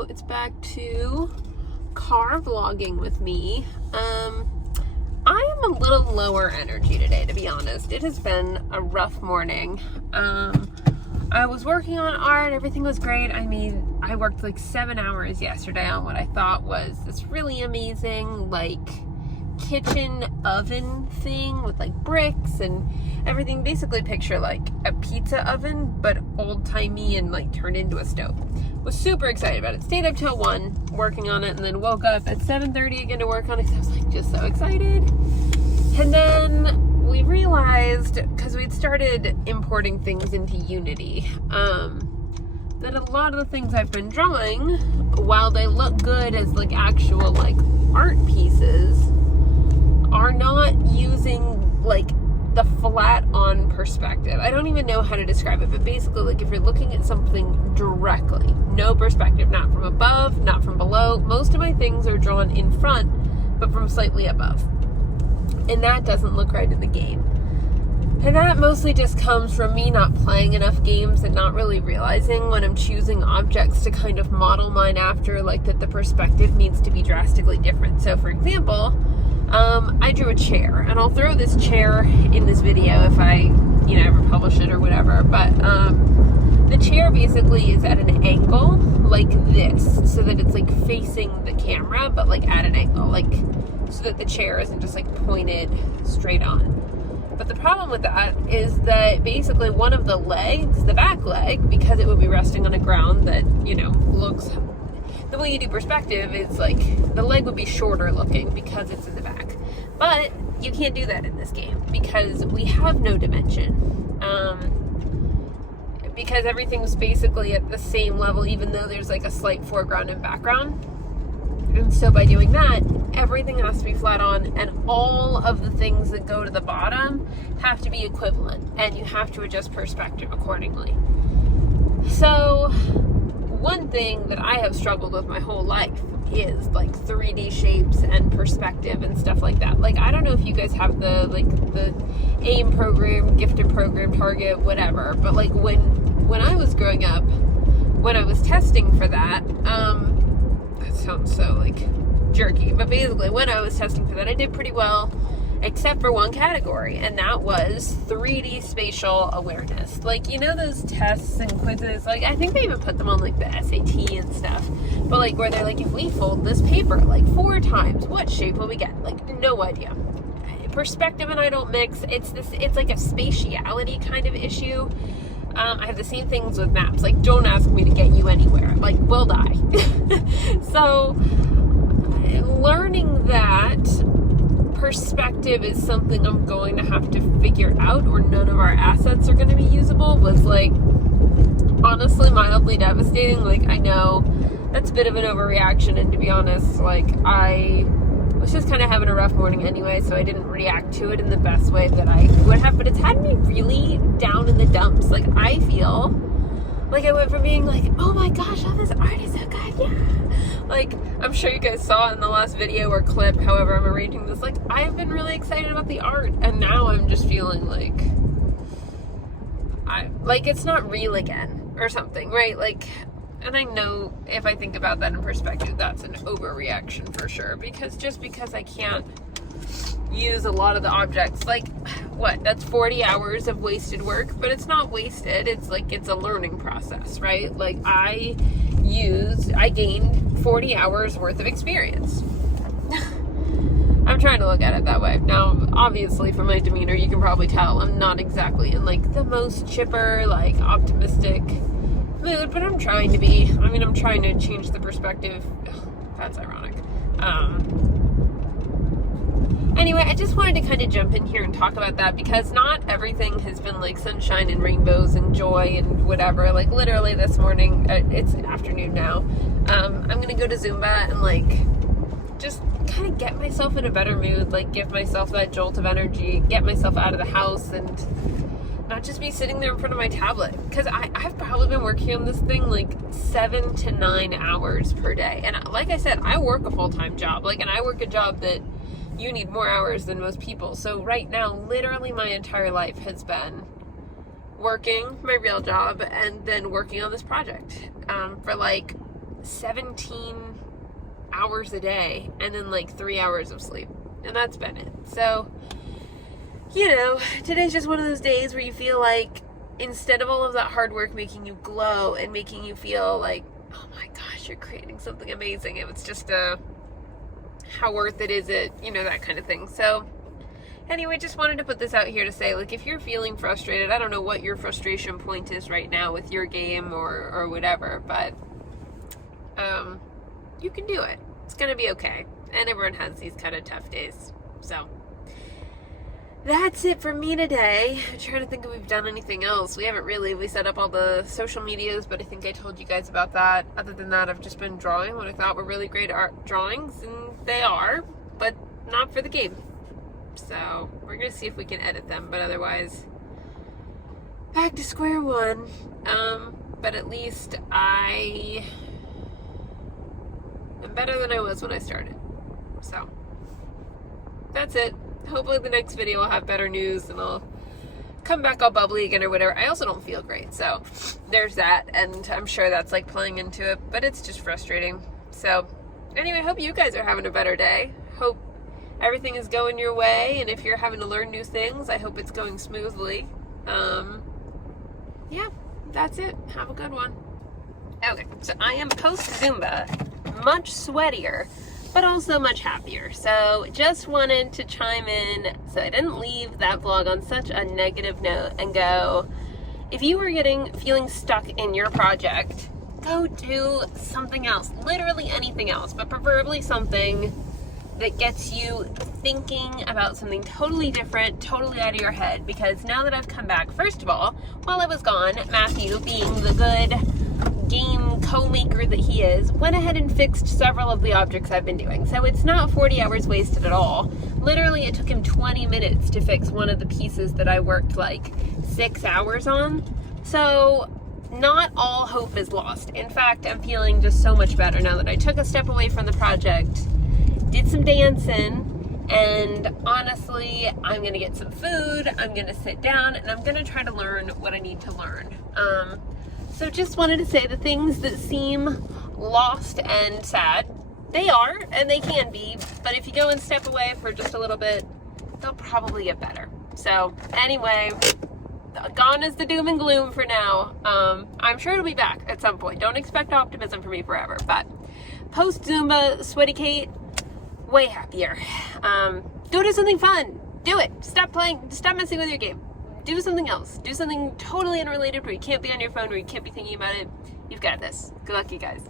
so it's back to car vlogging with me. I am a little lower energy today, to be honest. It has been a rough morning. I was working on art, everything was great. I mean, I worked like 7 hours yesterday on what I thought was this really amazing, like, kitchen oven thing with like bricks and everything. Basically picture like a pizza oven, but old-timey and like turned into a stove. Was super excited about it. Stayed up till 1 working on it, and then woke up at 7:30 again to work on it because I was like just so excited. And then we realized, because we'd started importing things into Unity, that a lot of the things I've been drawing, while they look good as like actual like art pieces, are not using like the flat on perspective. I don't even know how to describe it, but basically like if you're looking at something directly, no perspective, not from above, not from below. Most of my things are drawn in front, but from slightly above. And that doesn't look right in the game. And that mostly just comes from me not playing enough games and not really realizing when I'm choosing objects to kind of model mine after, like that the perspective needs to be drastically different. So for example, I drew a chair, and I'll throw this chair in this video if I, ever publish it or whatever, but the chair basically is at an angle like this, so that it's like facing the camera, but like at an angle, like so that the chair isn't just like pointed straight on. But the problem with that is that basically one of the legs, the back leg, because it would be resting on a ground that, looks, the way you do perspective is like the leg would be shorter looking because it's in the back. But you can't do that in this game because we have no dimension. Because everything's basically at the same level, even though there's like a slight foreground and background. And so by doing that, everything has to be flat on, and all of the things that go to the bottom have to be equivalent, and you have to adjust perspective accordingly. So one thing that I have struggled with my whole life is like 3D shapes and perspective and stuff like that. Like, I don't know if you guys have the AIM program, gifted program, Target, whatever, but like when I was growing up, when I was testing for that sounds so like jerky, but basically when I was testing for that, I did pretty well, except for one category, and that was 3D spatial awareness. Like, those tests and quizzes, like I think they even put them on like the SAT and stuff, but like where they're like, if we fold this paper like 4 times, what shape will we get? Like, no idea. Perspective and I don't mix. It's like a spatiality kind of issue. I have the same things with maps. Like, don't ask me to get you anywhere. Like, we'll die. So, learning that perspective is something I'm going to have to figure out, or none of our assets are going to be usable, was like, honestly, mildly devastating. Like, I know that's a bit of an overreaction, and to be honest, like, I was just kind of having a rough morning anyway, so I didn't react to it in the best way that I would have, but it's had me really down in the dumps. Like, I feel like I went from being like, oh my gosh, all this art is so good, yeah. Like, I'm sure you guys saw in the last video or clip, however I'm arranging this, like, I have been really excited about the art, and now I'm just feeling like it's not real again, or something, right? Like, and I know if I think about that in perspective, that's an overreaction for sure, because just because I can't use a lot of the objects, like, what, that's 40 hours of wasted work, but it's not wasted, it's like, it's a learning process, right? Like, I gained 40 hours worth of experience. I'm trying to look at it that way. Now, obviously, from my demeanor, you can probably tell I'm not exactly in, like, the most chipper, like, optimistic mood, but I'm trying to be. I mean, I'm trying to change the perspective. Ugh, that's ironic. Anyway, I just wanted to kind of jump in here and talk about that, because not everything has been like sunshine and rainbows and joy and whatever. Like, literally this morning, it's afternoon now, I'm gonna go to Zumba and like just kind of get myself in a better mood, like give myself that jolt of energy, get myself out of the house, and not just be sitting there in front of my tablet, because I've probably been working on this thing like 7 to 9 hours per day. And like I said, I work a full-time job, like, and I work a job that you need more hours than most people. So right now, literally my entire life has been working my real job and then working on this project for like 17 hours a day and then like 3 hours of sleep. And that's been it. So, you know, today's just one of those days where you feel like instead of all of that hard work making you glow and making you feel like, oh my gosh, you're creating something amazing, it was just how worth it is it, you know, that kind of thing. So anyway, just wanted to put this out here to say, like, if you're feeling frustrated, I don't know what your frustration point is right now with your game or whatever, but you can do it. It's gonna be okay. And everyone has these kind of tough days. So that's it for me today. I'm trying to think if we've done anything else. We haven't really. We set up all the social medias, but I think I told you guys about that. Other than that, I've just been drawing what I thought were really great art drawings, and they are, but not for the game. So we're gonna see if we can edit them, but otherwise, back to square one. But at least I am better than I was when I started. So that's it. Hopefully the next video will have better news and I'll come back all bubbly again or whatever. I also don't feel great, so there's that, and I'm sure that's like playing into it, but it's just frustrating. So anyway, hope you guys are having a better day. Hope everything is going your way, and if you're having to learn new things, I hope it's going smoothly. Yeah, that's it. Have a good one. Okay, so I am post Zumba, much sweatier, but also much happier. So just wanted to chime in so I didn't leave that vlog on such a negative note and go, if you were feeling stuck in your project, go do something else, literally anything else, but preferably something that gets you thinking about something totally different, totally out of your head. Because now that I've come back, first of all, while I was gone, Matthew, being the good game co-maker that he is, went ahead and fixed several of the objects I've been doing. So it's not 40 hours wasted at all. Literally, it took him 20 minutes to fix one of the pieces that I worked like 6 hours on. So not all hope is lost. In fact, I'm feeling just so much better now that I took a step away from the project, did some dancing, and honestly, I'm gonna get some food, I'm gonna sit down, and I'm gonna try to learn what I need to learn. So just wanted to say the things that seem lost and sad, they are, and they can be, but if you go and step away for just a little bit, they'll probably get better. So anyway, gone is the doom and gloom for now. I'm sure it'll be back at some point. Don't expect optimism from me forever, but post Zumba, Sweaty Kate, way happier. Go do something fun. Do it. Stop playing. Stop messing with your game. Do something else. Do something totally unrelated where you can't be on your phone, where you can't be thinking about it. You've got this. Good luck, you guys.